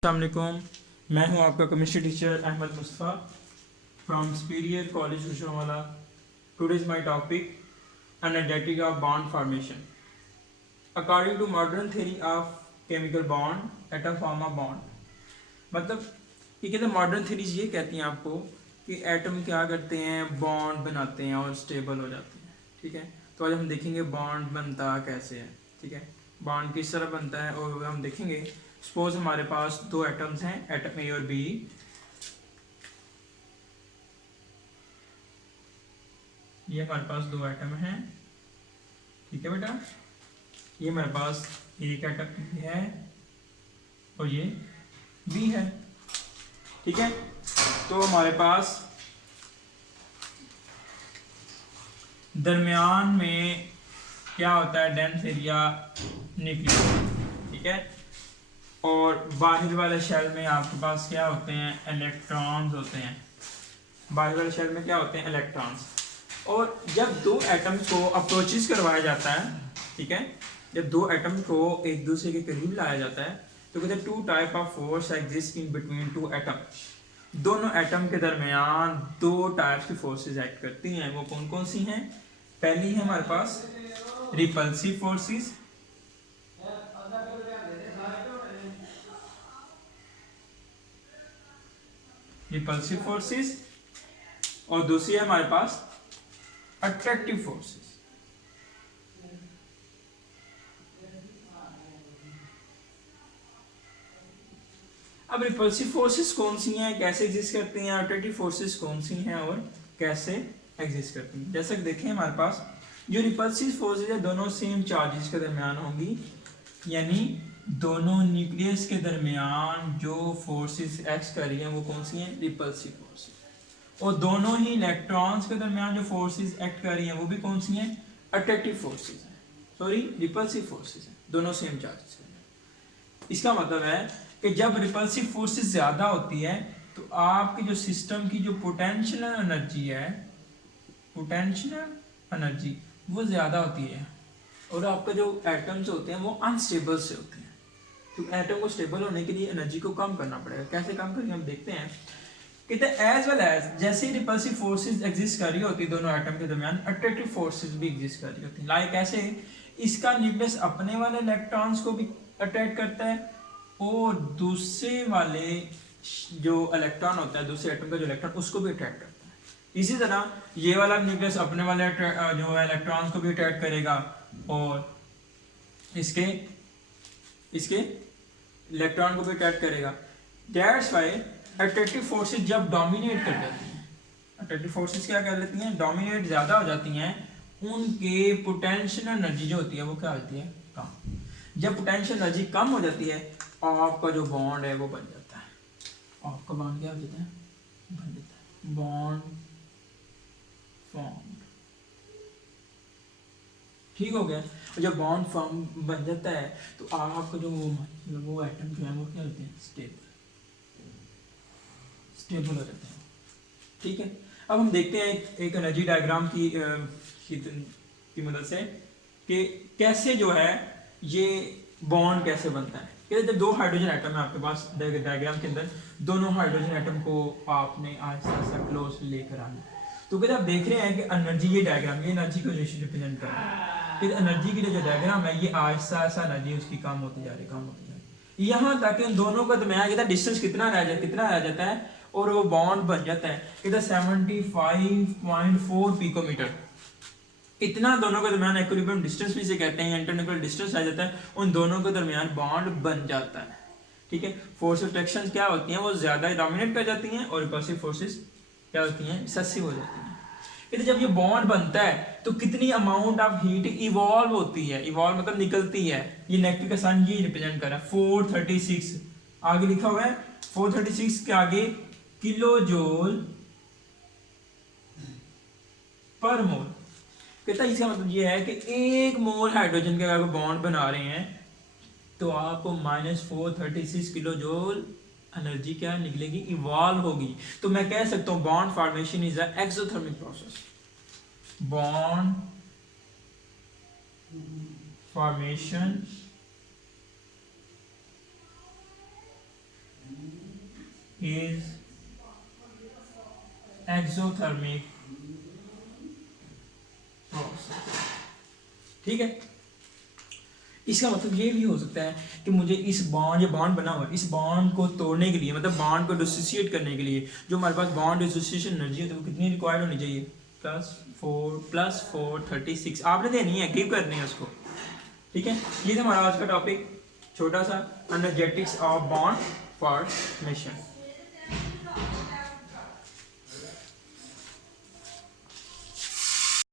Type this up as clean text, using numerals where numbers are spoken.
अस्सलामुअलैकुम, मैं हूं आपका chemistry teacher Ahmad Mustafa from superior college Gujranwala. Today's my topic energetic of bond formation. According to modern theory of chemical bond atom form of bond. मतलब ये कहते हैं मॉडर्न थ्योरीज ये कहती हैं आपको कि एटम क्या करते हैं, बॉन्ड बनाते हैं और स्टेबल हो जाते हैं। ठीक है, तो आज हम देखेंगे बॉन्ड बनता कैसे है। ठीक है, बॉन्ड किस तरह बनता है और हम देखेंगे। सपोज हमारे पास दो एटम्स हैं, एटम ए और बी। ये हमारे पास दो एटम हैं। ठीक है बेटा, ये हमारे पास एक एटम है और ये बी है। ठीक है, तो हमारे पास दरमियान में क्या होता है, डेंस एरिया न्यूक्लियस। ठीक है, और बाहर वाले शेल में आपके पास क्या होते हैं, इलेक्ट्रॉन्स होते हैं। बाहर वाले शेल में क्या होते हैं, इलेक्ट्रॉन्स। और जब दो एटम्स को अप्रोचेस करवाया जाता है, ठीक है, जब दो एटम को एक दूसरे के करीब लाया जाता है तो कहते हैं to type of force exist in between two atom. दोनों एटम के दरमियान दो टाइप्स की फोर्सेस एक्ट करती हैं। वो कौन कौन सी हैं? पहली है हमारे पास रिपल्सिव फोर्सेस। रिपल्सिव फोर्सेस और दूसरी है हमारे पास अट्रैक्टिव फोर्सेस। अब रिपल्सिव फोर्सेस कौन सी हैं, कैसे एग्जिस्ट करती हैं, अट्रैक्टिव फोर्सेस कौन सी हैं और कैसे एग्जिस्ट करती हैं। जैसा कि देखें हमारे पास जो रिपल्सिव फोर्सेस है दोनों सेम चार्जेस के दरमियान होंगी, यानी दोनों न्यूक्लियस के दरमियान जो फोर्सेस एक्ट कर रही हैं वो कौन सी हैं, रिपल्सिव फोर्सेस। और दोनों ही इलेक्ट्रॉन्स के दरमियान जो फोर्सेस एक्ट कर रही हैं वो भी कौन सी हैं, अट्रैक्टिव फोर्सेस हैं। सॉरी, रिपल्सिव फोर्सेस हैं, दोनों सेम चार्जेस के दरमियान। इसका मतलब है कि जब रिपल्सिव फोर्सेस ज़्यादा होती है तो आपके जो सिस्टम की जो पोटेंशियल एनर्जी है, पोटेंशियल एनर्जी वो ज़्यादा होती है और आपके जो एटम्स होते हैं वो अनस्टेबल से होते हैं। तो एटम को स्टेबल होने के लिए एनर्जी को कम करना पड़ेगा। कैसे कम करेंगे हम देखते हैं। कहते हैं एज वेल एज जैसे ही रिपल्सिव फोर्सेस एग्जिस्ट कर रही होती है दोनों एटम के दरमियान, अट्रैक्टिव फोर्सेस भी एग्जिस्ट कर रही होती है। लाइक ऐसे इसका न्यूक्लियस अपने वाले इलेक्ट्रॉन्स को भी अट्रैक्ट करता है और दूसरे वाले जो इलेक्ट्रॉन होता है, दूसरे एटम का जो इलेक्ट्रॉन उसको भी अट्रैक्ट करता है। इसी तरह ये वाला न्यूक्लियस अपने वाले जो है इलेक्ट्रॉन्स को भी अट्रैक्ट करेगा और इसके इसके इलेक्ट्रॉन को भी अट्रैक्ट करेगा। दैट्स व्हाई अट्रैक्टिव फोर्सेस जब डोमिनेट कर जाती हैं, अट्रैक्टिव फोर्सेस क्या कर लेती हैं, डोमिनेट ज़्यादा हो जाती हैं, उनके पोटेंशियल एनर्जी जो होती है वो क्या होती है, कम। जब पोटेंशियल एनर्जी कम हो जाती है आपका जो बॉन्ड है वो बन जाता है। आपका बॉन्ड क्या हो जाता है, बन जाता है, बॉन्ड फॉर्म। ठीक हो गया। और जब बॉन्ड फॉर्म बन जाता है तो आपका जो वो एटम जो है वो क्या होते हैं, स्टेबल स्टेबल हो जाते हैं। ठीक है, अब हम देखते हैं एक एनर्जी डायग्राम की मदद से कि कैसे जो है ये बॉन्ड कैसे बनता है। कहते जब दो हाइड्रोजन एटम है आपके पास डायग्राम के अंदर, दोनों हाइड्रोजन एटम को आपने आहिस्ता आहिस्ता क्लोज लेकर आना। तो कहते आप देख रहे हैं कि एनर्जी, ये डायग्राम ये एनर्जी को रिप्रेजेंट कर रहा है। फिर एनर्जी के लिए जो डायग्राम है ये आहिस्ता आहिस्ता एनर्जी उसकी कम होती जा रही, कम होती जा रही, यहाँ तक उन दोनों का दरमियान डिस्टेंस कितना रह जाता है और वो बॉन्ड बन जाता है। कहते 75.4 पिकोमीटर। इतना दोनों के दरमियान इक्विलिब्रियम डिस्टेंस भी से कहते हैं, इंटरन्यूक्लियर डिस्टेंस आ जाता है, उन दोनों के दरमियान बॉन्ड बन जाता है। ठीक है, फोर्स अट्रैक्शन क्या होती हैं, वो ज्यादा डोमिनेट कर जाती हैं और रिपल्सिव फोर्सेस क्या होती हैं, एक्सेसिव हो जाती हैं। कहते जब ये बॉन्ड बनता है तो कितनी अमाउंट ऑफ हीट इवॉल्व होती है, इवॉल्व मतलब निकलती है। ये नेगेटिव का साइन ये रिप्रेजेंट कर रहा है 436, आगे लिखा हुआ है 436 के आगे किलो जूल पर मोल। कहता है इसका मतलब ये है कि एक मोल हाइड्रोजन के अगर बॉन्ड बना रहे हैं तो आपको -436 किलो जूल एनर्जी क्या निकलेगी, इवॉल्व होगी। तो मैं कह सकता हूं bond formation is a exothermic process. Bond formation is exothermic process। ठीक है, इसका मतलब ये भी हो सकता है कि मुझे इस बॉन्ड, ये बॉन्ड बना हुआ है, इस बॉन्ड को तोड़ने के लिए, मतलब बॉन्ड को डिसोसिएट करने के लिए जो हमारे पास बॉन्ड डिसोसिएशन एनर्जी है तो वो कितनी रिक्वायर्ड होनी चाहिए, +4 36 आपने देनी है, गिव करनी है उसको। ठीक है, ये था हमारा आज का टॉपिक, छोटा सा, एनर्जेटिक्स ऑफ बॉन्ड फॉर्मेशन।